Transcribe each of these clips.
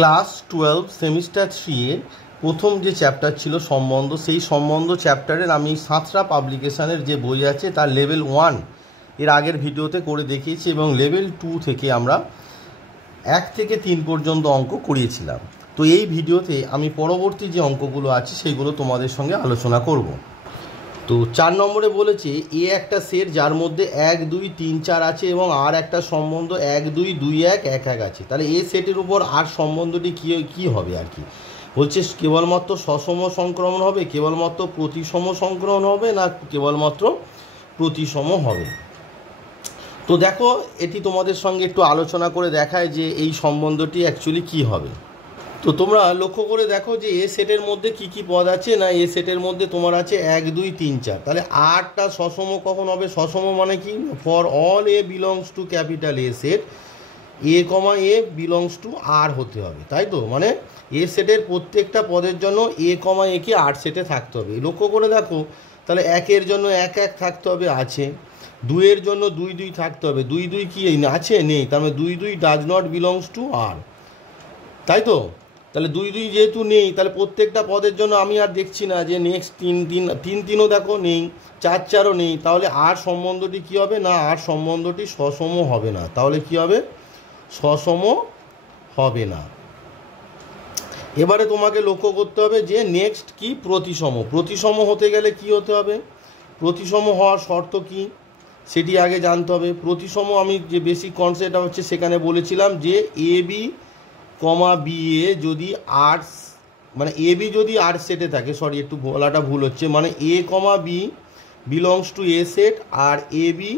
Class 12 semester 3 এর প্রথম যে চ্যাপ্টার ছিল সম্বন্ধ, সেই সম্বন্ধ চ্যাপ্টারের আমি সাঁতরা পাবলিকেশনের যে বই আছে তার লেভেল 1 এর আগের ভিডিওতে করে দেখিয়েছি এবং লেভেল 2 থেকে আমরা 1 থেকে 3 পর্যন্ত অঙ্ক করিয়েছিলাম। তো এই ভিডিওতে আমি পরবর্তী যে অঙ্কগুলো আছে সেগুলো তোমাদের সঙ্গে আলোচনা করব। তো 4 নম্বরে বলেছে এ একটা সেট যার মধ্যে 1 2 3 4 আছে এবং আর একটা সম্বন্ধ 1 2 2 1 1 1 আছে। তাহলে এ সেটের উপর আর সম্বন্ধটি কী হবে আর কি বলছে, কেবলমাত্র সসম সংক্রমণ হবে, কেবলমাত্র প্রতিসম সংক্রমণ হবে, না কেবলমাত্র প্রতিসম হবে। তো দেখো এটি তোমাদের সঙ্গে একটু আলোচনা করে দেখায় যে এই সম্বন্ধটি অ্যাকচুয়ালি কী হবে। তো তোমরা লক্ষ্য করে দেখো যে এ সেটের মধ্যে কি কি পদ আছে, না এ সেটের মধ্যে তোমার আছে 1 2 3 4। তাহলে আরটা সসম কখন হবে? সসম মানে কি? For all a belongs to capital A set a comma a belongs to R হতে হবে, তাই তো? মানে এ সেটের প্রত্যেকটা পদের জন্য এ কমা এ কে আর সেটে থাকতে হবে। লক্ষ্য করে দেখো, তাহলে 1 এর জন্য 1 1 থাকতে হবে, আছে। 2 এর জন্য 2 2 থাকতে হবে, 2 2 কি আছে? নেই। তার মানে 2 2 does not belongs to R, তাই তো? তাহলে 2 2 যেহেতু নেই, তাহলে প্রত্যেকটা পদের জন্য আমি আর দেখছি না যে নেক্সট 3 3 দেখো নেই, 4 4ও নেই। তাহলে আর সম্বন্ধটি কি হবে? না আর সম্বন্ধটি সসম হবে না। তাহলে কি হবে? সসম হবে না। এবারে তোমাকে লক্ষ্য করতে হবে যে নেক্সট কি? প্রতিসম। প্রতিসম হতে গেলে কি হতে হবে? প্রতিসম হওয়ার শর্ত কি সেটি আগে জানতে হবে। প্রতিসম আমি যে বেসিক কনসেপ্ট হচ্ছে সেখানে বলেছিলাম যে এ বি কমা বি এ যদি আর, মানে এ বি যদি আর সেটে থাকে, সরি একটু বলাটা ভুল হচ্ছে, মানে a comma b belongs to A set আর এ বি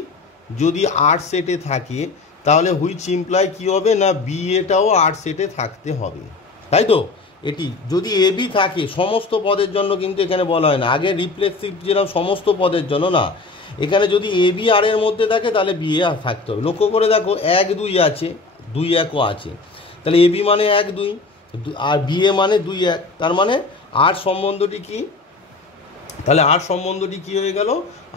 যদি আর সেটে থাকে, তাহলে হুইচ ইমপ্লাই কী হবে? না বি এটাও আর সেটে থাকতে হবে, তাই তো? এটি যদি এ বি থাকে সমস্ত পদের জন্য, কিন্তু এখানে বলা হয় না, আগে রিফ্লেক্সিভ যেরকম সমস্ত পদের জন্য না, এখানে যদি এ বি আর এর মধ্যে থাকে তাহলে বি এ আর থাকতে হবে। লক্ষ্য করে দেখো 1 2 আছে, 2 1ও আছে। তাহলে এ বি মানে 1 2 আর বি এ মানে 2 1, তার মানে আর সম্বন্ধটি কি? তাহলে আর সম্বন্ধটি কি হয়ে গেল?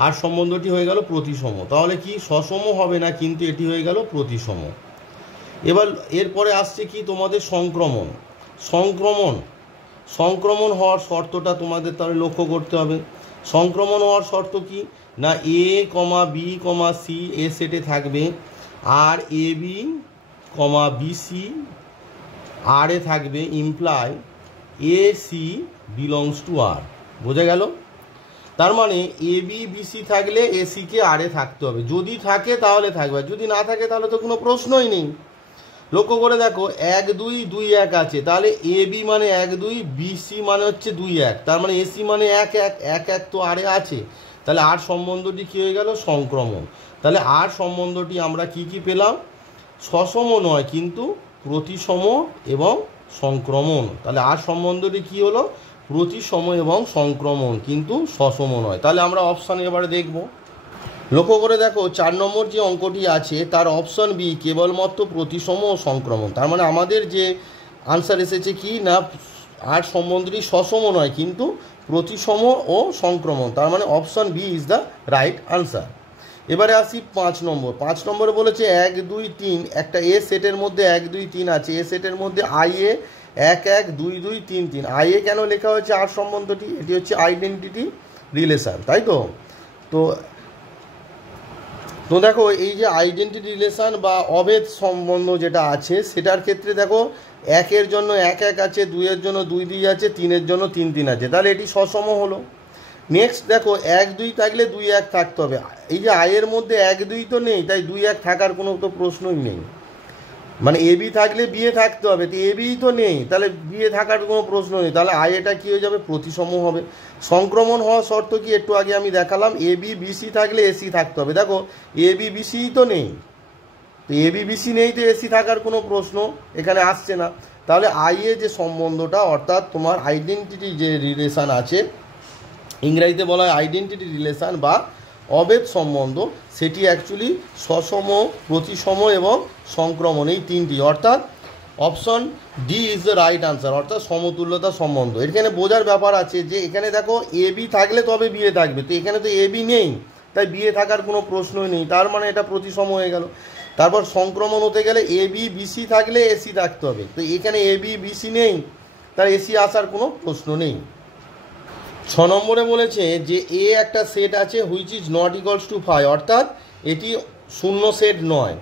আর সম্বন্ধটি হয়ে গেল প্রতিসম। তাহলে কি সসম হবে না, কিন্তু এটি হয়ে গেল প্রতিসম। এবার এরপরে আসছে কি তোমাদের সংক্রমণ। সংক্রমণ হওয়ার শর্তটা তোমাদের তাহলে লক্ষ্য করতে হবে। সংক্রমণ হওয়ার শর্ত কি? না এ comma B comma C A সেটে থাকবে, আর a b comma b c R এ থাকবে, imply a c belongs to R. বোঝা গেল? তার মানে এ বি বি সি থাকলে এ সিকে আর এ থাকতে হবে, যদি থাকে তাহলে থাকবে, যদি না থাকে তাহলে তো কোনো প্রশ্নই নেই। লক্ষ্য করে দেখো 1 2 2 1 আছে, তাহলে এ বি মানে 1 2, বি সি মানে হচ্ছে 2 1, তার মানে এসি মানে 1 1 1 1 তো আরে আছে। তাহলে আর সম্বন্ধটি কী হয়ে গেল? সংক্রমণ। তাহলে আর সম্বন্ধটি আমরা কি কি পেলাম? সসম নয় কিন্তু প্রতিসম এবং সংক্রমণ। তাহলে আর সম্বন্ধটি কি হলো? প্রতিসম এবং সংক্রমণ, কিন্তু সসম নয়। তাহলে আমরা অপশান এবারে দেখব। লক্ষ্য করে দেখো 4 নম্বর যে অঙ্কটি আছে তার অপশান বি কেবলমাত্র প্রতিসম ও সংক্রমণ। তার মানে আমাদের যে আনসার এসেছে কি না আর সম্বন্ধটি সসম নয় কিন্তু প্রতিসম ও সংক্রমণ। তার মানে option B is the right answer. এবারে আসি 5 নম্বর। 5 নম্বরে বলেছে 1 2 3 একটা এ সেটের মধ্যে 1 2 3 আছে। এ সেটের মধ্যে আই এ 1 1 2 2 3 3। আই এ কেন লেখা হয়েছে আর সম্বন্ধটি? এটি হচ্ছে আইডেন্টিটি রিলেশন, তাই তো? তো দেখো এই যে আইডেন্টিটি রিলেশন বা অভেদ সম্বন্ধ যেটা আছে সেটার ক্ষেত্রে দেখো 1 এর জন্য 1 1 আছে, 2 এর জন্য 2 2 আছে, 3 এর জন্য 3 3 আছে, তাহলে এটি সসম হলো। নেক্সট দেখো 1 2 থাকলে 2 1 থাকতে হবে। এই যে আয়ের মধ্যে 1 2 তো নেই, তাই 2 1 থাকার কোনো তো প্রশ্নই নেই। মানে এ বি থাকলে বিয়ে থাকতে হবে, তো এ বি তো নেই, তাহলে বিয়ে থাকার কোনো প্রশ্ন নেই। তাহলে আই এটা কী হয়ে যাবে? প্রতিসম হবে। সংক্রমণ হওয়ার শর্ত কি একটু আগে আমি দেখালাম, এ বি বি সি থাকলে এসি থাকতে হবে। দেখো এ বি বি সি তো নেই, তো এ বি বি সি নেই, তো এসি থাকার কোনো প্রশ্ন এখানে আসছে না। তাহলে আই এ যে সম্বন্ধটা, অর্থাৎ তোমার আইডেন্টিটি যে রিলেশান আছে, ইংরেজিতে বলা হয় আইডেন্টিটি রিলেশান বা অভেদ সম্বন্ধ, সেটি অ্যাকচুয়ালি সসম, প্রতিসম এবং সংক্রমণ, এই তিনটি। অর্থাৎ option D is the right answer, অর্থাৎ সমতুল্যতা সম্বন্ধ। এখানে বোঝার ব্যাপার আছে যে এখানে দেখো এ বি থাকলে তবে বিয়ে থাকবে, তো এখানে তো এ বি নেই, তাই বিয়ে থাকার কোনো প্রশ্নই নেই, তার মানে এটা প্রতিসম হয়ে গেল। তারপর সংক্রমণ হতে গেলে এ বি বিসি থাকলে এসি থাকতে হবে, তো এখানে এ বি বিসি নেই, তার এসি আসার কোনো প্রশ্ন নেই। 6 নম্বরে বলেছে যে এ একটা সেট আছে which is not equals to 5, অর্থাৎ এটি শূন্য সেট নয়।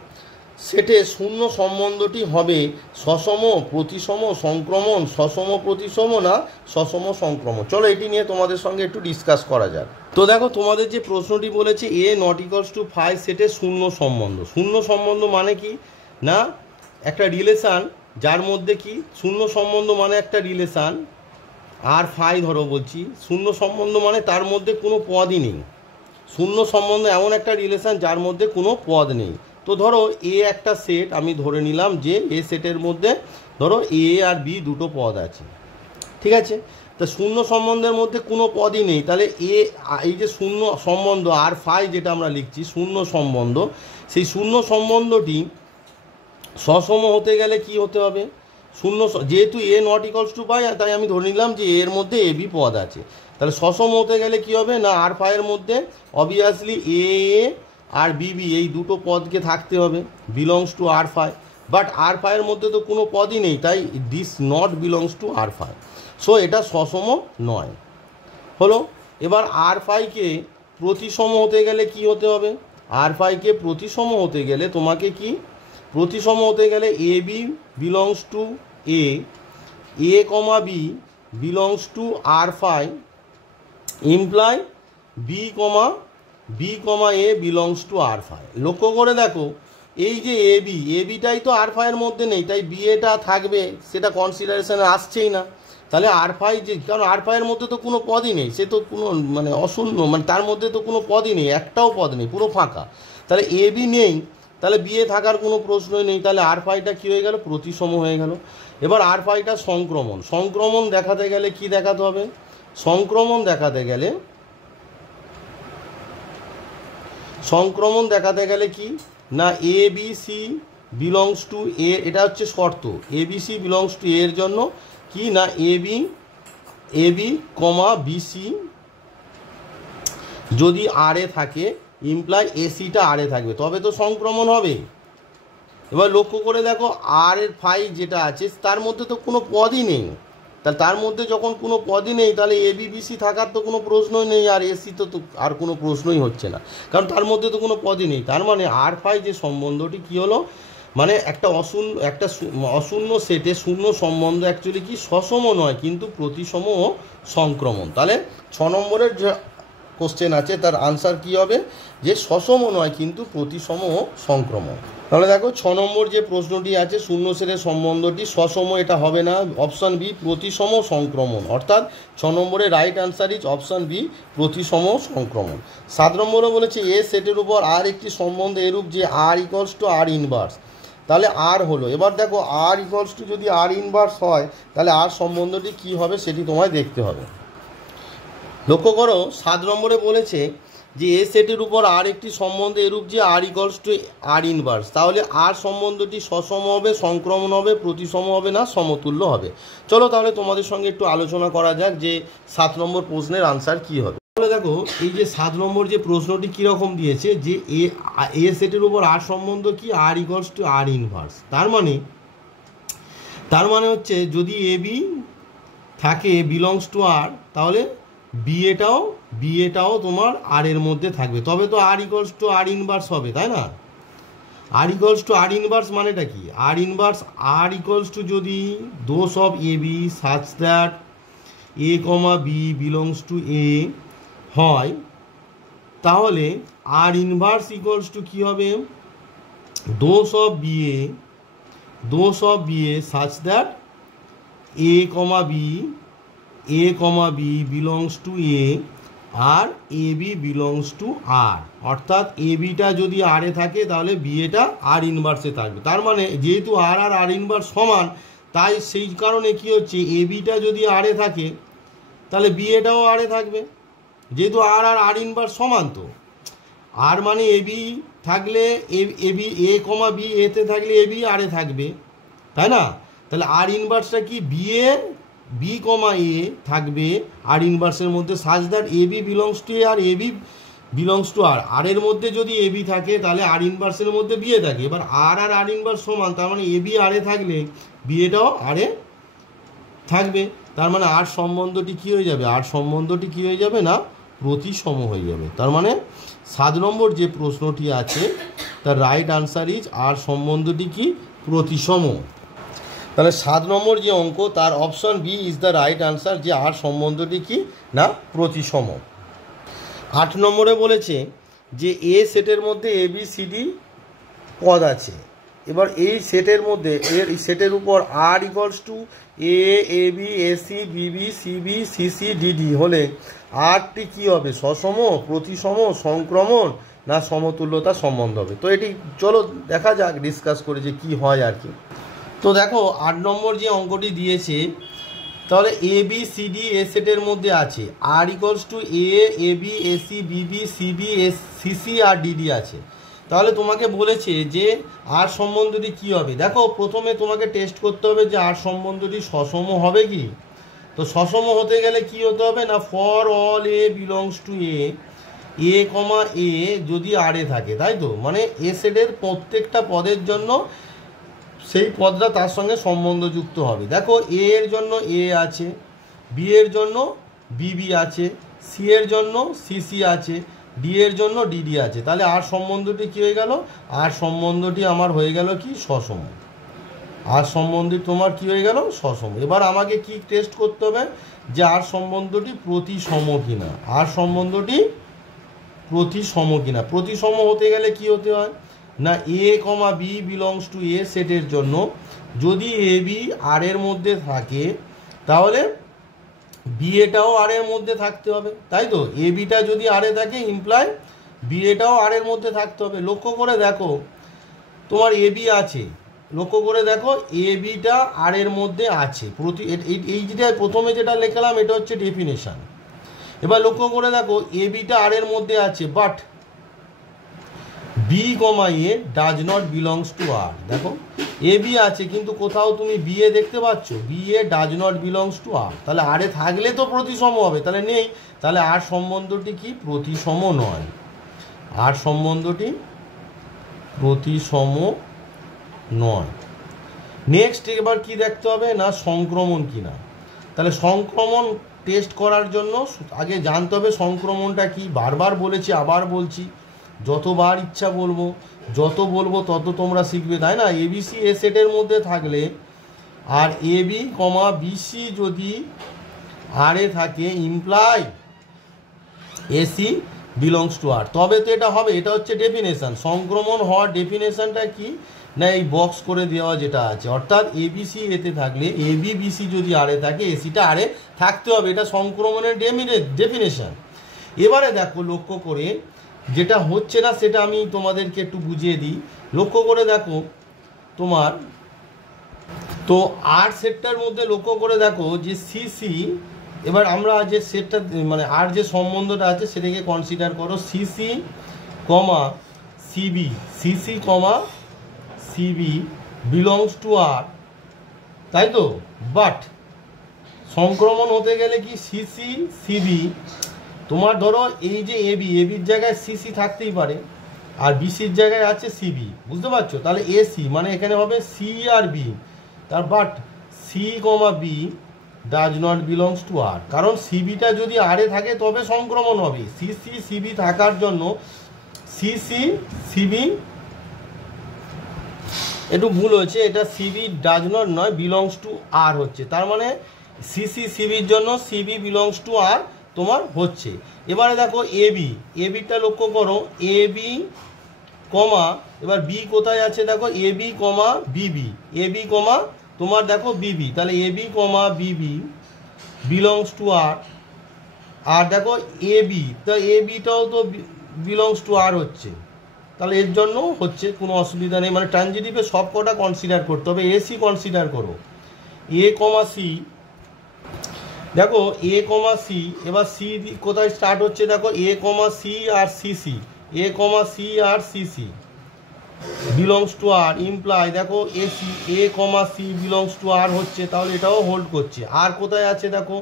সেটে শূন্য সম্বন্ধটি হবে সসম, প্রতিসম, সংক্রমণ, সসম প্রতিসম না সসম সংক্রমণ। চলো এটি নিয়ে তোমাদের সঙ্গে একটু ডিসকাস করা যাক। তো দেখো তোমাদের যে প্রশ্নটি বলেছে এ নট ইকুয়ালস টু 5 সেটে শূন্য সম্বন্ধ। শূন্য সম্বন্ধ মানে কি না একটা রিলেশান যার মধ্যে কি শূন্য সম্বন্ধ মানে একটা রিলেশান আর ফাই ধরো বলছি, শূন্য সম্বন্ধ মানে তার মধ্যে কোনো পদই নেই। শূন্য সম্বন্ধ এমন একটা রিলেশান যার মধ্যে কোনো পদ নেই। তো ধরো এ একটা সেট, আমি ধরে নিলাম যে এ সেটের মধ্যে ধরো এ আর বি দুটো পদ আছে, ঠিক আছে। তা শূন্য সম্বন্ধের মধ্যে কোনো পদই নেই, তাহলে এই যে শূন্য সম্বন্ধ আর ফাই যেটা আমরা লিখছি শূন্য সম্বন্ধ, সেই শূন্য সম্বন্ধটি সসম হতে গেলে কি হতে হবে, শূন্য, যেহেতু এ নট ইকুয়ালস টু পাই তাই আমি ধরে নিলাম যে এর মধ্যে এ বি পদ আছে, তাহলে সসম হতে গেলে কি হবে না আর ফাইয়ের মধ্যে অবভিয়াসলি এ আর বিবি এই দুটো পদকে থাকতে হবে, belongs to R phi. But R ফাইয়ের মধ্যে তো কোনো পদই নেই, তাই this not belongs to R phi, so এটা সসম নয় হলো। এবার আর ফাইকে প্রতিসম হতে গেলে কি হতে হবে, আর ফাইকে প্রতিসম হতে গেলে তোমাকে কি প্রতিসম হতে গেলে a b belongs to A comma b belongs to R phi imply b comma a belongs to R phi. লক্ষ্য করে দেখো এই যে এ বিটাই তো আর ফাইয়ের মধ্যে নেই, তাই বি এটা থাকবে, সেটা কনসিডারেশনে আসছেই না। তাহলে আর ফাই যে, কারণ আর ফাইয়ের মধ্যে তো কোনো পদই নেই, সে তো কোনো মানে অশূন্য, মানে তার মধ্যে তো কোনো পদই নেই, একটাও পদ নেই, পুরো ফাঁকা। তাহলে এ বি নেই, তাহলে বিয়ে থাকার কোনো প্রশ্নই নেই, তাহলে আর ফাইটা কী হয়ে গেল প্রতিসম হয়ে গেল। এবার আর ফাইটা সংক্রমণ দেখাতে গেলে কি দেখাতে হবে, সংক্রমণ দেখাতে গেলে কি না এ বি সি বিলংস টু এ, এটা হচ্ছে শর্ত, এ বি সি বিলংস টু এর জন্য কি না এ বি কমা বিসি যদি আর এ থাকে ইমপ্লাই এসিটা আর এ থাকবে, তবে তো সংক্রমণ হবে। এবার লক্ষ্য করে দেখো আর এর ফাই যেটা আছে তার মধ্যে তো কোনো পদই নেই, তাহলে তার মধ্যে যখন কোনো পদই নেই তাহলে এ বি বিসি থাকার তো কোনো প্রশ্নই নেই, আর এসি তো আর কোনো প্রশ্নই হচ্ছে না, কারণ তার মধ্যে তো কোনো পদই নেই। তার মানে আর ফাই যে সম্বন্ধটি কি হলো, মানে একটা অশূন্য সেটে শূন্য সম্বন্ধ অ্যাকচুয়ালি কি সসম নয় কিন্তু প্রতিসম ও সংক্রমণ। তাহলে 6 নম্বরের যে কোশ্চেন আছে তার আনসার কি হবে যে সসম নয় কিন্তু প্রতিসম ও সংক্রমণ। তাহলে দেখো 6 নম্বর যে প্রশ্নটি আছে শূন্য সেটের সম্বন্ধটি সসম, এটা হবে না, অপশান বি প্রতিসম সংক্রমণ, অর্থাৎ 6 নম্বরের right answer is option B প্রতিসম সংক্রমণ। 7 নম্বরে বলেছে এ সেটের উপর আর একটি সম্বন্ধ এরূপ যে আর ইকুয়ালস টু আর ইনভার্স, তাহলে আর হলো। এবার দেখো আর ইকুয়ালস টু যদি আর ইনভার্স হয় তাহলে আর সম্বন্ধটি কি হবে সেটি তোমায় দেখতে হবে। লক্ষ্য করো 7 নম্বরে বলেছে যে এ সেটের উপর আর একটি সম্বন্ধ এরূপ যে আর ইকুয়ালস টু আর ইনভার্স, তাহলে আর সম্বন্ধটি সসম হবে, সংক্রমণ হবে, প্রতিসম হবে না সমতুল্য হবে। চলো তাহলে তোমাদের সঙ্গে একটু আলোচনা করা যাক যে 7 নম্বর প্রশ্নের আনসার কি হবে। তাহলে দেখো এই যে 7 নম্বর যে প্রশ্নটি কীরকম দিয়েছে যে এ সেটের উপর আর সম্বন্ধ কি R equals to R inverse, তার মানে হচ্ছে যদি এ বি থাকে বিলংস টু আর, তাহলে বিএটাও তোমার আর এর মধ্যে থাকবে, তবে তো R equals to R inverse হবে, তাই না। R equals to R inverse মানেটা কি, আর ইকুয়ালস টু যদি those of a b such that a comma b belongs to A হয়, তাহলে আর ইনভার্স ইকুয়ালস টু কী হবে those of B A such that a comma b belongs to A আর a b belongs to R, অর্থাৎ a beta যদি R এ থাকে তাহলে B এটা আর ইনভার্সে থাকবে। তার মানে যেহেতু আর আর ইনভার্স সমান, তাই সেই কারণে কি হচ্ছে এ বিটা যদি আর এ থাকে তাহলে বি এটাও আর এ থাকবে, যেহেতু আর আর ইনভার্স সমান, তো আর মানে এ বি থাকলে এ কমা বি এতে থাকলে এ বি আর এ থাকবে, তাই না। তাহলে আর ইনভার্সটা কি বি কমা এ থাকবে আর ইনভার্সের মধ্যে such that a b belongs to A আর a b belongs to R, R এর মধ্যে যদি এ বি থাকে তাহলে আর ইনভার্সের মধ্যে বিয়ে থাকে। এবার আর আর আর ইনভার্স সমান, তার মানে এ বি আর এ থাকলে বিয়েটাও আর এ থাকবে। তার মানে আর সম্বন্ধটি কী হয়ে যাবে, আর সম্বন্ধটি কী হয়ে যাবে না প্রতিসম হয়ে যাবে। তার মানে 7 নম্বর যে প্রশ্নটি আছে তার রাইট আনসার ইজ আর সম্বন্ধটি কি প্রতিসম। তাহলে 7 নম্বর যে অঙ্ক তার option B is the right answer, যে আর সম্বন্ধটি কি না প্রতিসম। 8 নম্বরে বলেছে যে এ সেটের মধ্যে এ বি সি ডি পদ আছে। এবার এই সেটের মধ্যে এই সেটের উপর R equals to a b ac bb cb cc dd হলে আরটি কী হবে, সসম, প্রতিসম, সংক্রমণ না সমতুল্যতা সম্বন্ধ হবে। তো এটি চলো দেখা যাক, ডিসকাস করে যে কী হয় আর কি। তো দেখো 8 নম্বর যে অঙ্কটি দিয়েছে, তাহলে a b c d A সেটের মধ্যে আছে, R equals to a b ac bb cb এস সিসি আর ডিডি আছে। তাহলে তোমাকে বলেছে যে আর সম্বন্ধটি কী হবে। দেখো প্রথমে তোমাকে টেস্ট করতে হবে যে আর সম্বন্ধটি সসম হবে কি। তো সসম হতে গেলে কি হতে হবে না, for all a belongs to A comma a যদি আর এ থাকে, তাই তো, মানে এ সেটের প্রত্যেকটা পদের জন্য সেই পদটা তার সঙ্গে সম্বন্ধযুক্ত হবে। দেখো এ এর জন্য এ আছে, বি এর জন্য বিবি আছে, সি এর জন্য সিসি আছে, ডি এর জন্য ডিডি আছে। তাহলে আর সম্বন্ধটি কী হয়ে গেল, আর সম্বন্ধটি আমার হয়ে গেল কি সসম। আর সম্বন্ধটি তোমার কি হয়ে গেল সসম। এবার আমাকে কি টেস্ট করতে হবে যে আর সম্বন্ধটি প্রতিসম কিনা, আর সম্বন্ধটি প্রতিসম কিনা। প্রতিসম হতে গেলে কি হতে হয় না, এ কমা বি বিলংস টু এ সেটের জন্য যদি এ বি আর এর মধ্যে থাকে তাহলে বি এটাও আর এর মধ্যে থাকতে হবে, তাই তো। এ বিটা যদি আর এ থাকে ইমপ্লাই বি এটাও আর এর মধ্যে থাকতে হবে। লক্ষ্য করে দেখো তোমার এ বি আছে, লক্ষ্য করে দেখো এ বিটা আর এর মধ্যে আছে। এই যেটা প্রথমে যেটা লেখালাম এটা হচ্ছে ডেফিনেশন। এবার লক্ষ্য করে দেখো এ বিটা আর এর মধ্যে আছে, but b comma a does not belongs to R. দেখো এ বি আছে কিন্তু কোথাও তুমি বি এ দেখতে পাচ্ছ, b a does not belongs to R. তাহলে আর এ থাকলে তো প্রতিসম হবে, তাহলে নেই, তাহলে আর সম্বন্ধটি কি প্রতিসম নয়, আর সম্বন্ধটি প্রতিসম নয়। নেক্সট এবার কি দেখতে হবে না সংক্রমণ কিনা। তাহলে সংক্রমণ টেস্ট করার জন্য আগে জানতে হবে সংক্রমণটা কি। বারবার বলেছি আবার বলছি, যতবার ইচ্ছা বলবো, যত বলবো তত তোমরা শিখবে, তাই না। এবিসি এ সেটের মধ্যে থাকলে আর এ বি কমা বিসি যদি আর এ থাকে ইমপ্লাই এসি বিলংস টু আর, তবে তো এটা হবে। এটা হচ্ছে ডেফিনেশন। সংক্রমণ হওয়ার ডেফিনেশনটা কি না, এই বক্স করে দেওয়া যেটা আছে, অর্থাৎ এবিসি এতে থাকলে এ বি বিসি যদি আর এ থাকে এসিটা আর এ থাকতে হবে, এটা সংক্রমণের ডেফিনেশন। এবারে দেখো লক্ষ্য করে যেটা হচ্ছে না সেটা আমি তোমাদেরকে একটু বুঝিয়ে দিই। লক্ষ্য করে দেখো তোমার তো আর সেটটার মধ্যে লক্ষ্য করে দেখো যে সিসি, এবার আমরা যে সেটটা মানে আর যে সম্বন্ধটা আছে সেটাকে কনসিডার করো, cc comma cb, cc comma cb belongs to R, তাই তো। বাট সংক্রমণ হতে গেলে কি সিসি সিবি, তোমার ধরো এই যে এবি, এবির জায়গায় সিসি থাকতেই পারে আর বিসির জায়গায় আছে সিবি, বুঝতে পারছো। তাহলে এসি মানে এখানে হবে সি আর বি, তার but c comma b does not belongs to R, কারণ সিবিটা যদি আর এ থাকে তবে সংক্রমণ হবে। সিসি সিবি থাকার জন্য সিসি সিবি, একটু ভুল হয়েছে, এটা সিবি ডাজ নট নয় বিলংস টু আর হচ্ছে, তার মানে সিসি সিবির জন্য সিবি বিলংস টু আর তোমার হচ্ছে। এবারে দেখো এবি, এবিটা লক্ষ্য করো এবি কমা, এবার বি কোথায় আছে দেখো এবি কমা বিবি, এবি কমা তোমার দেখো বিবি, তাহলে AB comma Bibi belongs to R. আর দেখো এবি, তা এবিটাও তো বিলংস টু আর হচ্ছে, তাহলে এর জন্য হচ্ছে, কোনো অসুবিধা নেই। মানে ট্রানজিটিভে সব কটা কনসিডার করতে হবে। এসি কনসিডার করো, এ কমা সি, দেখো এ কমা সি, এবার সি কোথায় স্টার্ট হচ্ছে দেখো এ কমা সি আর সিসি, এ কমা সি আর cc, belongs to R imply দেখো ac a comma c belongs to R হচ্ছে, তাহলে এটাও হোল্ড করছে। আর কোথায় আছে দেখো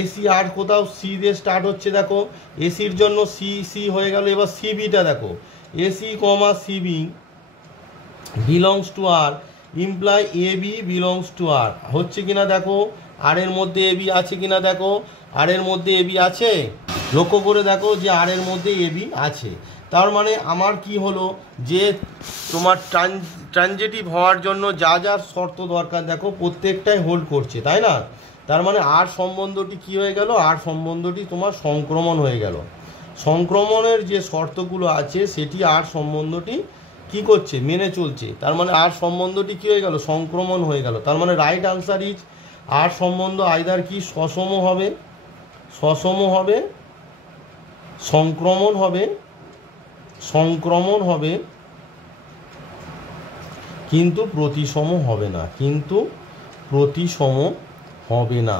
এসি, আর কোথাও সি দিয়ে স্টার্ট হচ্ছে, দেখো এসির জন্য সি সি হয়ে গেল। এবার সিবিটা দেখো ac comma cb belongs to R imply a b belongs to R হচ্ছে কিনা দেখো, আর এর মধ্যে এ বি আছে কিনা দেখো, আর এর মধ্যে এ বি আছে, লক্ষ্য করে দেখো যে আর এর মধ্যে এ বি আছে। তার মানে আমার কি হলো যে তোমার ট্রানজিটিভ হওয়ার জন্য যা যা শর্ত দরকার দেখো প্রত্যেকটাই হোল্ড করছে, তাই না? তার মানে আর সম্বন্ধটি কি হয়ে গেল, আর সম্বন্ধটি তোমার সংক্রমণ হয়ে গেল। সংক্রমণের যে শর্তগুলো আছে সেটি আর সম্বন্ধটি কি করছে, মেনে চলছে। তার মানে আর সম্বন্ধটি কি হয়ে গেল, সংক্রমণ হয়ে গেল। তার মানে রাইট আনসার ইজ আর সম্বন্ধ আইদার কি সসম হবে, সসম হবে, সংক্রমণ হবে, সংক্রমণ হবে, কিন্তু প্রতিসম হবে না, কিন্তু প্রতিসম হবে না,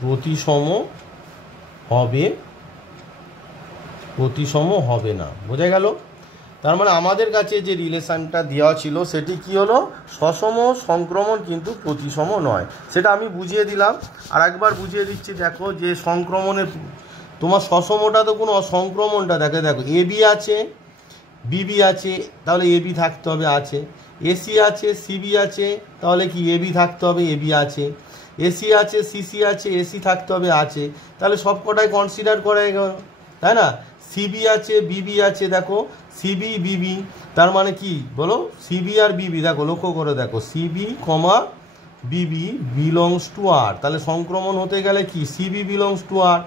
প্রতিসম হবে, প্রতিসম হবে না। বোঝা গেল? তার মানে আমাদের কাছে যে রিলেশনটা দেওয়া ছিল সেটি কি হলো, সসম সংক্রমণ কিন্তু প্রতিসম নয়। সেটা আমি বুঝিয়ে দিলাম, আর একবার বুঝিয়ে দিচ্ছি। দেখো যে সংক্রমণের তোমার সসমটা তো কোনো সংক্রমণটা দেখে, দেখো এ বি আছে, বিবি আছে, তাহলে এ বি থাকতে হবে আছে, এসি আছে, সিবি আছে, তাহলে কি এ বি থাকতে হবে, এ বি আছে, এসি আছে, সিসি আছে, এসি থাকতে হবে আছে, তাহলে সব কটাই কনসিডার করা গেল, তাই না? সিবি আছে, বিবি আছে, দেখো সিবি বিবি, তার মানে কি বলো, সিবি আর বিবি দেখো, লক্ষ্য করে দেখো CB comma Bibi belongs to R, তাহলে সংক্রমণ হতে গেলে কি cb belongs to R,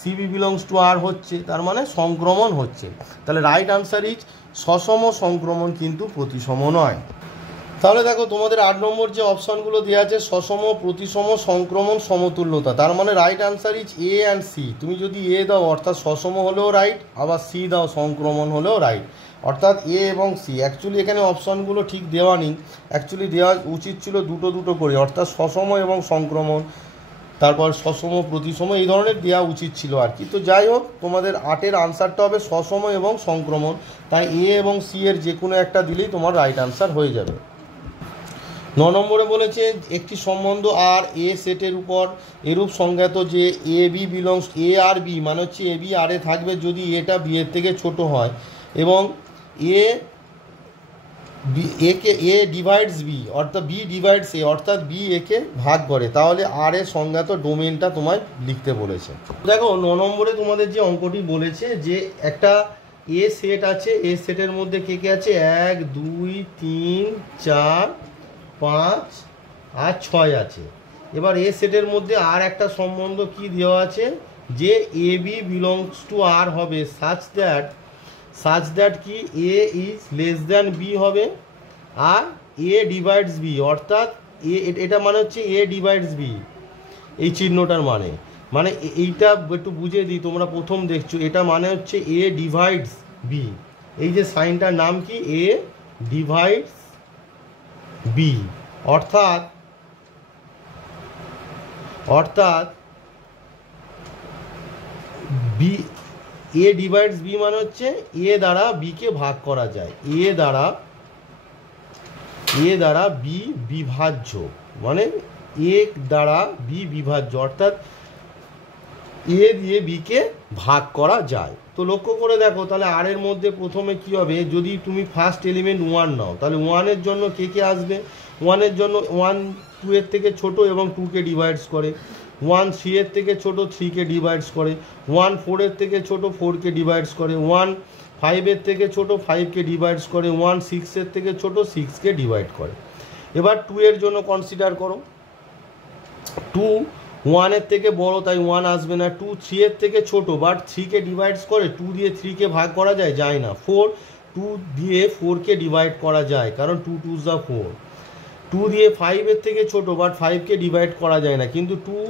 cb belongs to R হচ্ছে, তার মানে সংক্রমণ হচ্ছে। তাহলে রাইট আনসার ইজ সসম সংক্রমণ কিন্তু প্রতিসম নয়। তাহলে দেখো তোমাদের 8 নম্বর যে অপশানগুলো দেওয়া আছে সসম, প্রতিসম, সংক্রমণ, সমতুল্যতা, তার মানে right answer is A and C. তুমি যদি এ দাও অর্থাৎ সসম হলেও রাইট, আবার সি দাও সংক্রমণ হলেও রাইট, অর্থাৎ এ এবং সি। অ্যাকচুয়ালি এখানে অপশানগুলো ঠিক দেওয়া নেই, অ্যাকচুয়ালি দেওয়া উচিত ছিল দুটো দুটো করে, অর্থাৎ সসম এবং সংক্রমণ, তারপর সসম প্রতিসম এই ধরনের দেওয়া উচিত ছিল আর কি। তো যাই হোক, তোমাদের 8-এর আনসারটা হবে সসম এবং সংক্রমণ, তাই এ এবং সি এর যে কোনো একটা দিলেই তোমার রাইট আনসার হয়ে যাবে। 9 নম্বরে বলেছে একটি সম্বন্ধ আর এ সেটের উপর এরূপ সংজ্ঞাত যে এ বি বিলংস এ আর বি, মানে হচ্ছে এ বি আর এ থাকবে যদি এটা বি এর থেকে ছোট হয়, এবং এ একে এ ডিভাইডস বি অর্থাৎ বি ডিভাইডস এ অর্থাৎ বি একে ভাগ করে, তাহলে আর এর সংজ্ঞাত ডোমেনটা তোমায় লিখতে বলেছে। দেখো 9 নম্বরে তোমাদের যে অঙ্কটি বলেছে যে একটা এ সেট আছে, এ সেটের মধ্যে কে কে আছে 1 2 3 4 5 আর 6 আছে। এবার এ সেটের মধ্যে আর একটা সম্বন্ধ কি দেওয়া আছে যে এ বি বিলংস টু আর হবে সাচ দ্যাট কি এ ইজ লেস দ্যান বি হবে, আর এ ডিভাইডস বি অর্থাৎ এটা মানে হচ্ছে এ ডিভাইডস বি, এই চিহ্নটার মানে এইটা একটু বুঝিয়ে দিই, তোমরা প্রথম দেখছো এটা মানে হচ্ছে এ ডিভাইডস বি, এই যে সাইনটার নাম কি এ ডিভাইডস বি, অর্থাৎ বি এ ডিভাইডস বি মানে হচ্ছে এ দ্বারা বিকে ভাগ করা যায়, এ দ্বারা বি বিভাজ্য, মানে এ দ্বারা বি বিভাজ্য, অর্থাৎ এ দিয়ে বিকে ভাগ করা যায়। তো লক্ষ্য করে দেখো তাহলে আর এর মধ্যে প্রথমে কি হবে, যদি তুমি ফার্স্ট এলিমেন্ট 1 নাও তাহলে 1 এর জন্য কে কে আসবে, 1 এর জন্য 1 2 এর থেকে ছোট এবং 2 কে ডিভাইডস করে, 1 3 এর থেকে ছোট 3 কে ডিভাইডস করে, 1 4 এর থেকে ছোট 4 কে ডিভাইডস করে, 1 5 এর থেকে ছোট 5 কে ডিভাইডস করে, 1 6 এর থেকে ছোট 6 কে ডিভাইড করে। এবার 2 এর জন্য কনসিডার করো, 2 1 এর থেকে বড় তাই 1 আসবে না, 2 3 এর থেকে ছোট বাট 3 কে ডিভাইডস করে, 2 দিয়ে 3 কে ভাগ করা যায় না, 4 2 দিয়ে 4 কে ডিভাইড করা যায় কারণ 2 2 যা 4, 2 দিয়ে 5 এর থেকে ছোট বাট 5 কে ডিভাইড করা যায় না, কিন্তু 2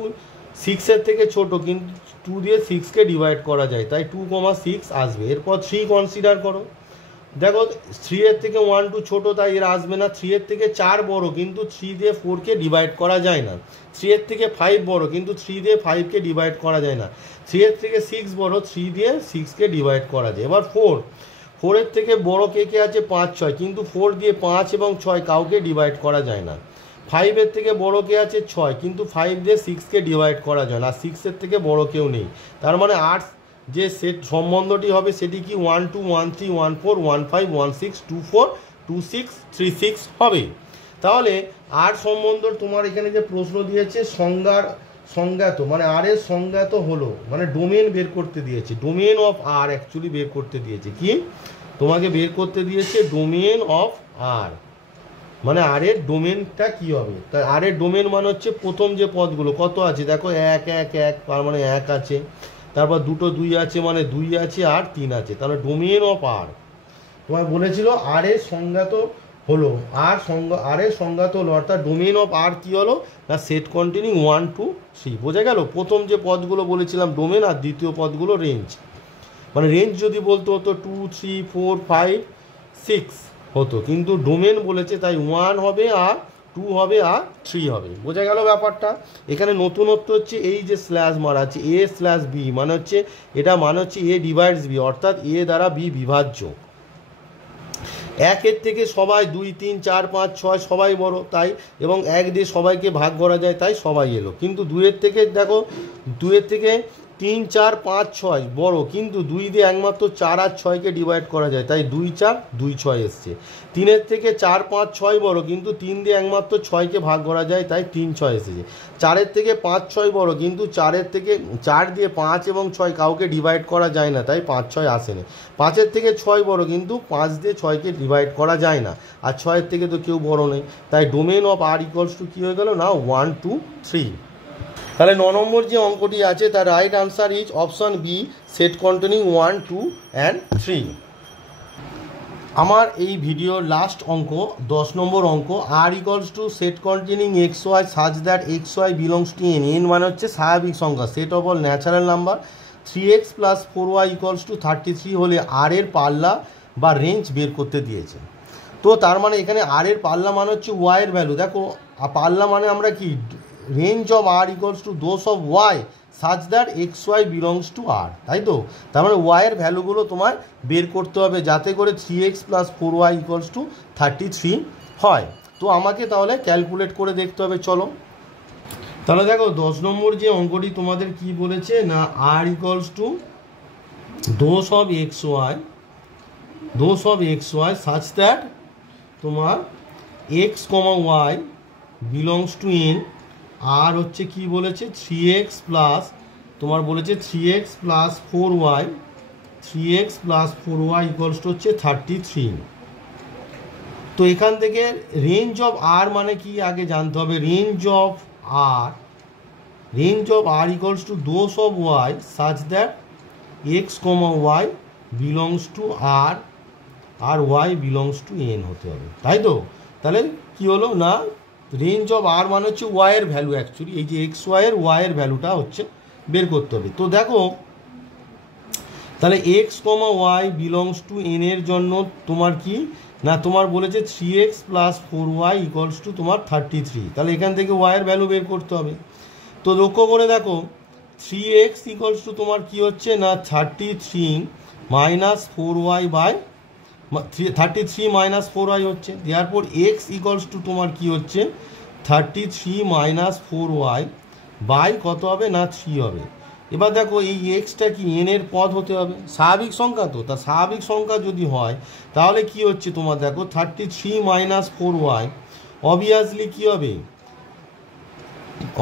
6 এর থেকে ছোট কিন্তু 2 দিয়ে 6 কে ডিভাইড করা যায়, তাই 2 6 আসবে। এরপর 3 কনসিডার করো, দেখো 3 এর থেকে 1 2 ছোট তাই এর আসবে না, 3 এর থেকে 4 বড় কিন্তু 3 দিয়ে 4 কে ডিভাইড করা যায় না, 3 এর থেকে 5 বড় কিন্তু 3 দিয়ে 5 কে ডিভাইড করা যায় না, 3 এর থেকে 6 বড় 3 দিয়ে 6 কে ডিভাইড করা যায়। এবার 4 4-এর থেকে বড় কে কে আছে 5 6, কিন্তু 4 দিয়ে 5 এবং 6 কাউকে ডিভাইড করা যায় না। 5-এর থেকে বড় কে আছে 6, কিন্তু 5 দিয়ে 6কে ডিভাইড করা যায় না, আর 6-এর থেকে বড় কেউ নেই। তার মানে 8 যে সেট সম্বন্ধটি হবে সেটি কি 1 2 1 3 1 4 1 5 1 6 2 4 2 6 3 6 হবে। তাহলে আর সম্বন্ধ তোমার এখানে যে প্রশ্ন দিয়েছে সংজ্ঞাত, মানে আর এর সংজ্ঞাত হলো, মানে ডোমেন বের করতে দিয়েছে, ডোমেন অফ আর অ্যাকচুয়ালি বের করতে দিয়েছে। কি তোমাকে বের করতে দিয়েছে? ডোমেন অফ আর, মানে আর এর ডোমেনটা কি হবে। তাই আর এর ডোমেন মানে হচ্ছে প্রথম যে পদগুলো কত আছে দেখো, 1 1 1, তার মানে 1 আছে, তারপর দুটো 2 আছে মানে 2 আছে, আর 3 আছে, তাহলে ডোমেন অফ আর। তোমায় বলেছিল আর এর সংজ্ঞাত হলো, আর এর সংজ্ঞাত হলো, অর্থাৎ ডোমেন অফ আর কি হলো না সেট কন্টেনিং 1 2 3। বোঝা গেল? প্রথম যে পদগুলো বলেছিলাম ডোমেন, আর দ্বিতীয় পদগুলো রেঞ্জ। মানে রেঞ্জ যদি বলতো হতো 2 3 4 5 6 হতো, কিন্তু ডোমেন বলেছে তাই 1 হবে আর 2 হবে আর 3 হবে। বোঝা গেল ব্যাপারটা? এখানে নতুনত্ব হচ্ছে এই যে স্ল্যাশ মারা আছে a স্ল্যাশ বি, মানে হচ্ছে এটা মানে হচ্ছে a ডিভাইডস বি, অর্থাৎ a দ্বারা b বিভাজ্য। 1-এর থেকে সবাই 2 3 4 5 6 সবাই বড় তাই, এবং 1 দিয়ে সবাইকে ভাগ করা যায় তাই সবাই এলো। কিন্তু 2-এর থেকে দেখো, 2-এর থেকে 3 4 5 6 বড়, কিন্তু 2 দিয়ে একমাত্র 4 আর 6কে ডিভাইড করা যায় তাই 2 4 2 6 এসছে। 3-এর থেকে 4 5 6 বড়, কিন্তু 3 দিয়ে একমাত্র 6কে ভাগ করা যায় তাই 3 6 এসেছে। 4-এর থেকে 5 6 বড়, কিন্তু 4-এর থেকে 4 দিয়ে 5 এবং 6 কাউকে ডিভাইড করা যায় না তাই 5 6 আসেনি। 5-এর থেকে 6 বড়, কিন্তু 5 দিয়ে 6কে ডিভাইড করা যায় না, আর 6-এর থেকে তো কেউ বড় নেই, তাই domain of R equals to কী হয়ে গেল না 1 2 3। তাহলে 9 নম্বর যে অঙ্কটি আছে তার right answer is option B, set containing 1 2 and 3। আমার এই ভিডিওর লাস্ট অঙ্ক 10 নম্বর অঙ্ক, R equals to set containing x y such that x y belongs to N. N মানে হচ্ছে স্বাভাবিক সংখ্যা, set of all natural number. 3x plus 4y equals to 33 হলে আর এর পাল্লা বা রেঞ্জ বের করতে দিয়েছে। তো তার মানে এখানে আর এর পাল্লা মানে হচ্ছে ওয়াই এর ভ্যালু। দেখো পাল্লা মানে আমরা কি range of R equals to those of y such that x y belongs to R, তাই তো? তার মানে ওয়াইয়ের ভ্যালুগুলো তোমার বের করতে হবে যাতে করে 3x plus 4y equals to 33 হয়। তো আমাকে তাহলে ক্যালকুলেট করে দেখতে হবে, চলো। তাহলে দেখো 10 নম্বর যে অঙ্কটি তোমাদের কি বলেছে না R equals to those of x y such that তোমার x comma y belongs to N. R হচ্ছে কি বলেছে 3x প্লাস তোমার বলেছে 3x plus 4y, 3x plus 4y equals two হচ্ছে 33। তো এখান থেকে রেঞ্জ অফ আর মানে কি আগে জানতে হবে। Range of R equals to those of y such that x comma y belongs to R, R y belongs to N হতে হবে, তাই তো? তাহলে কি হলো না রেঞ্জ অফ আর মানে হচ্ছে ওয়াইয়ের ভ্যালু, অ্যাকচুয়ালি এই যে এক্স ওয়াইয়ের ভ্যালুটা হচ্ছে বের করতে হবে। তো দেখো তাহলে x comma y belongs to N এর জন্য তোমার কি না তোমার বলেছে 3x plus 4y equals to তোমার 33। তাহলে এখান থেকে ওয়াইয়ের ভ্যালু বের করতে হবে। তো লক্ষ্য করে দেখো 3x ইকুয়ালস টু তোমার কি হচ্ছে না 33 minus 4y by 33 minus 4y হচ্ছে। দেয়ারপর এক্স ইকুয়ালস টু তোমার কি হচ্ছে 33 মাইনাস 4y বাই কত হবে না 3 হবে। এবার দেখো এই এক্সটা কি এন এর পদ হতে হবে, স্বাভাবিক সংখ্যা তো, তা স্বাভাবিক সংখ্যা যদি হয় তাহলে কি হচ্ছে তোমার দেখো 33 মাইনাস 4y অবভিয়াসলি কি হবে,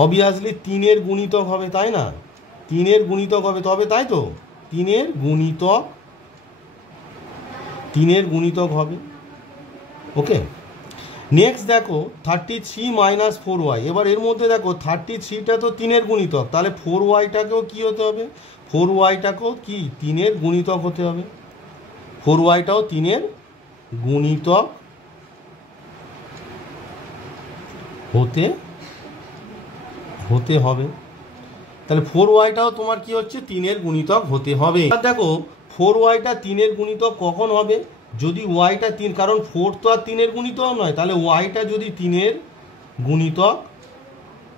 অবভিয়াসলি 3-এর গুণিতক হবে, তাই না? 3-এর গুণিতক হবে, তবে তাই তো 3-এর গুণিতক হবে। ওকে, নেক্সট দেখো 33 মাইনাস 4y। এবার এর মধ্যে দেখো 33টা তো 3-এর গুণিতক, তাহলে 4yটাকেও কি হতে হবে, 4yটাকেও কি 3-এর গুণিতক হতে হবে, 4yটাও 3-এর গুণিতক হতে হবে। তাহলে 4yটাও তোমার কি হচ্ছে 3-এর গুণিতক হতে হবে। দেখো 4yটা 3-এর গুণিতক কখন হবে, যদি ওয়াইটা 3, কারণ 4 তো আর 3-এর গুণিতক নয়, তাহলে ওয়াইটা যদি 3-এর গুণিতক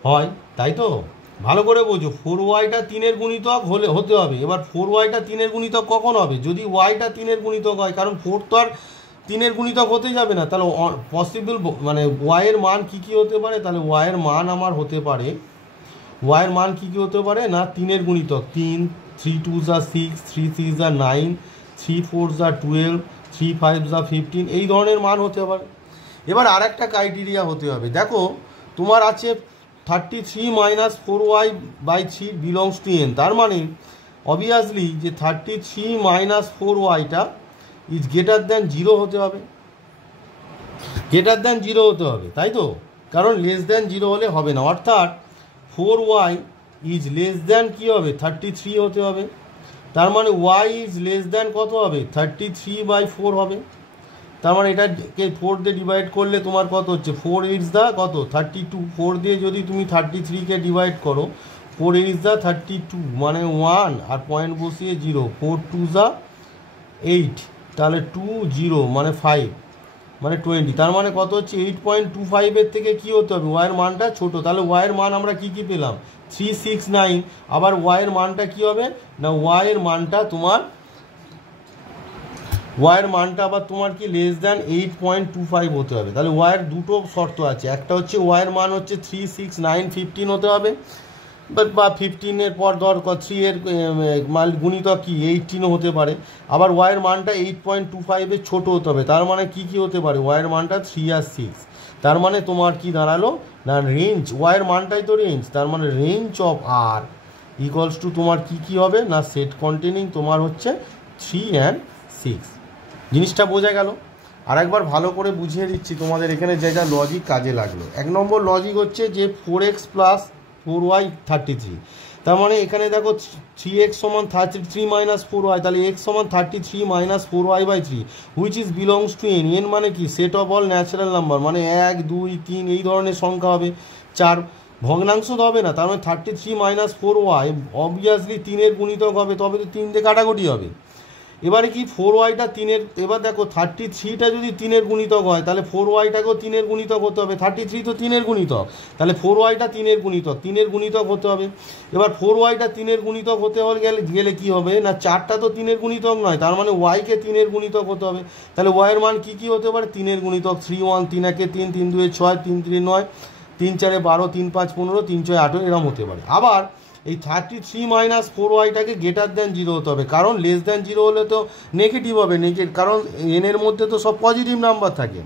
হয়, তাই তো? ভালো করে বোঝো, 4y-টা 3-এর গুণিতক হতে হবে। এবার 4y-টা 3-এর গুণিতক কখন হবে? যদি y-টা 3-এর গুণিতক হয়, কারণ 4 তো আর 3-এর গুণিতক হতে যাবে না। তাহলে পসিবল মানে y-এর মান কী কী হতে পারে? তাহলে y-এর মান আমার হতে পারে, y-এর মান কী কী হতে পারে না 3-এর গুণিতক 3, 3 2 যা 6, 3 3 যা 9, 3 4 যা 12, 3 5 যা 15, এই ধরনের মান হতে পারে। এবার আর একটা ক্রাইটেরিয়া হতে হবে। দেখো তোমার আছে 33 minus 4y/3 belongs to n, তার মানে অবভিয়াসলি যে 33 মাইনাস 4y-টা ইজ গ্রেটার দ্যান 0 হতে হবে, গ্রেটার দ্যান 0 হতে হবে, তাই তো? কারণ লেস দ্যান 0 হলে হবে না, অর্থাৎ 4y ইজ লেস দ্যান কী হবে? 33 হতে হবে। তার মানে y ইজ লেস দ্যান কত হবে? 33/4 হবে। তার মানে এটাকে 4 দিয়ে ডিভাইড করলে তোমার কত হচ্ছে? 4 8 দা কত? 32। 4 দিয়ে যদি তুমি 33-কে ডিভাইড করো, 4 8 দা 32, মানে 1 আর পয়েন্ট বসিয়ে 0, 4 2 যা 8, তাহলে 2 0 মানে 5, মানে 20। তার মানে কত হচ্ছে? 8.25-এর থেকে কী হতে হবে? ওয়াইয়ের মানটা ছোটো। তাহলে ওয়াইয়ের মান আমরা কী কী পেলাম? 3 6 9। আবার ওয়াইয়ের মানটা কী হবে না, ওয়াইয়ের মানটা তোমার আবার তোমার কি লেস দ্যান 8.25 হতে হবে। তাহলে ওয়াইয়ের দুটো শর্ত আছে, একটা হচ্ছে ওয়াইয়ের মান হচ্ছে 3 6 9 15 হতে হবে, বা 15-এর পর দরকার 3-এর গুণিতক কি 18ও হতে পারে। আবার ওয়াইয়ের মানটা 8.25-এর ছোটো হতে হবে। তার মানে কি কি হতে পারে? ওয়াইয়ের মানটা 3 আর 6। তার মানে তোমার কি দাঁড়ালো না, রেঞ্জ, ওয়াইয়ের মানটাই তো রেঞ্জ, তার মানে range of R equals to তোমার কি কি হবে না, সেট কন্টেনিং তোমার হচ্ছে 3 and 6। জিনিসটা বোঝা গেল? আর একবার ভালো করে বুঝিয়ে দিচ্ছি তোমাদের, এখানে যা যা লজিক কাজে লাগলো। 1 নম্বর লজিক হচ্ছে যে 4x প্লাস 4y 33, তার মানে এখানে দেখো 3x সমান 33 মাইনাস 4y, তাহলে x সমান 33 minus 4y/3 which is belongs to n। n মানে কি? Set of all natural number, মানে 1 2 3 এই ধরনের সংখ্যা হবে, 4 ভগ্নাংশ তো হবে না। তার মানে 33 মাইনাস 4y অবভিয়াসলি 3-এর গুণিতক হবে, তবে তো 3 দিয়ে কাটাকুটি হবে। এবারে কি 4y-টা 3-এর, এবার দেখো 33টা যদি 3-এর গুণিতক হয়, তাহলে 4y-টাকেও 3-এর গুণিতক হতে হবে। 33 তো 3-এর গুণিতক, তাহলে 4y-টা 3-এর গুণিতক, 3-এর গুণিতক হতে হবে। এবার 4y-টা 3-এর গুণিতক হতে গেলে কি হবে না, 4টা তো 3-এর গুণিতক নয়, তার মানে y-কে 3-এর গুণিতক হতে হবে। তাহলে y-এর মান কি কি হতে পারে? 3-এর গুণিতক 3 1, 3 1 3, 3 2 6, 3 3 9, 3 4 12, 3 5 15, 3 6 18 এরকম হতে পারে। আবার এই 33 মাইনাস 4y-টাকে গ্রেটার দ্যান 0 হতে হবে, কারণ লেস দ্যান 0 হলে তো নেগেটিভ হবে, কারণ এনের মধ্যে তো সব পজিটিভ নাম্বার থাকে।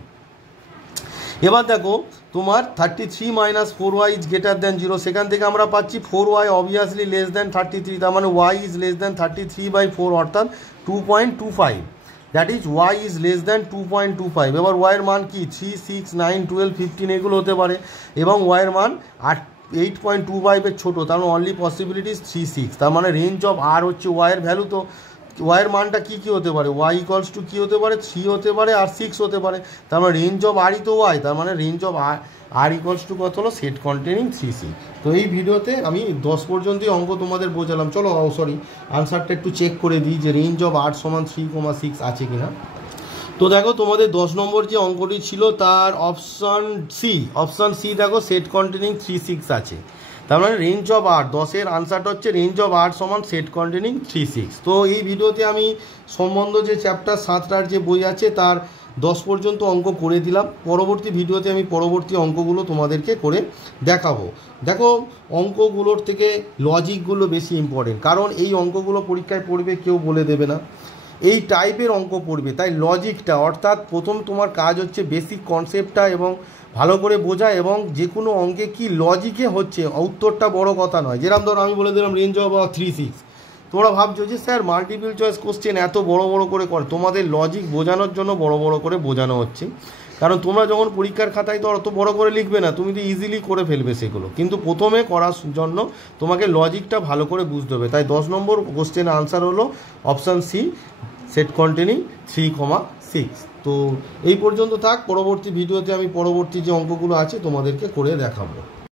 এবার দেখো তোমার 33 minus 4y is greater than 0, সেখান থেকে আমরা পাচ্ছি 4y অবভিয়াসলি লেস দ্যান 33, তার মানে y ইজ লেস দ্যান 33/4 অর্থাৎ 2.25, that is y is less than 2.25। এবার ওয়াইয়ের মান কি? 3 6 9 12 15 এগুলো হতে পারে, এবং ওয়াইয়ের মান 8.25-এর ছোটো, তার মানে অনলি পসিবিলিটিস 3 6। তার মানে রেঞ্জ অফ আর হচ্ছে ওয়াইয়ের ভ্যালু, তো ওয়াইয়ের মানটা কী কী হতে পারে? ওয়াই ইকুয়ালস টু কী হতে পারে? 3 হতে পারে আর 6 হতে পারে। তার মানে রেঞ্জ অফ আরই তো ওয়াই, তার মানে range of R equals to কত হলো? Set containing 3 6। তো এই ভিডিওতে আমি 10 পর্যন্তই অঙ্ক তোমাদের বোঝালাম। চলো আনসারটা একটু চেক করে দিই যে রেঞ্জ অফ আর সমান 3,6 আছে কিনা। তো দেখো তোমাদের 10 নম্বর যে অঙ্কটি ছিল তার অপশান সি দেখো সেট কন্টেনিং 3 6 আছে, তার মানে রেঞ্জ অফ আর 10-এর আনসারটা হচ্ছে রেঞ্জ অফ আর সমান সেট কন্টেনিং 3 6। তো এই ভিডিওতে আমি সম্বন্ধ যে চ্যাপ্টার 7টার যে বই আছে তার 10 পর্যন্ত অঙ্ক করে দিলাম। পরবর্তী ভিডিওতে আমি পরবর্তী অঙ্কগুলো তোমাদেরকে করে দেখাবো। দেখো অঙ্কগুলোর থেকে লজিকগুলো বেশি ইম্পর্টেন্ট, কারণ এই অঙ্কগুলো পরীক্ষায় পড়বে কেউ বলে দেবে না, এই টাইপের অঙ্ক পড়বে, তাই লজিকটা, অর্থাৎ প্রথম তোমার কাজ হচ্ছে বেসিক কনসেপ্টটা এবং ভালো করে বোঝা, এবং যে কোনো অঙ্কে কি লজিকে হচ্ছে উত্তরটা বড় কথা নয়। যেরকম ধরো আমি বলে দিলাম রেঞ্জ অফ 3 6, তোমরা ভাবছো যে স্যার মাল্টিপল চয়েস কোশ্চেন এত বড় বড় করে তোমাদের লজিক বোঝানোর জন্য বড় বড় করে বোঝানো হচ্ছে, কারণ তোমরা যখন পরীক্ষার খাতায় তো অত বড় করে লিখবে না, তুমি তো ইজিলি করে ফেলবে সেগুলো, কিন্তু প্রথমে করার জন্য তোমাকে লজিকটা ভালো করে বুঝতে হবে। তাই 10 নম্বর কোশ্চেনের আনসার হলো অপশান সি, সেট কন্টেনিং 3,6। তো এই পর্যন্ত থাক, পরবর্তী ভিডিওতে আমি পরবর্তী যে অঙ্কগুলো আছে তোমাদেরকে করে দেখাবো।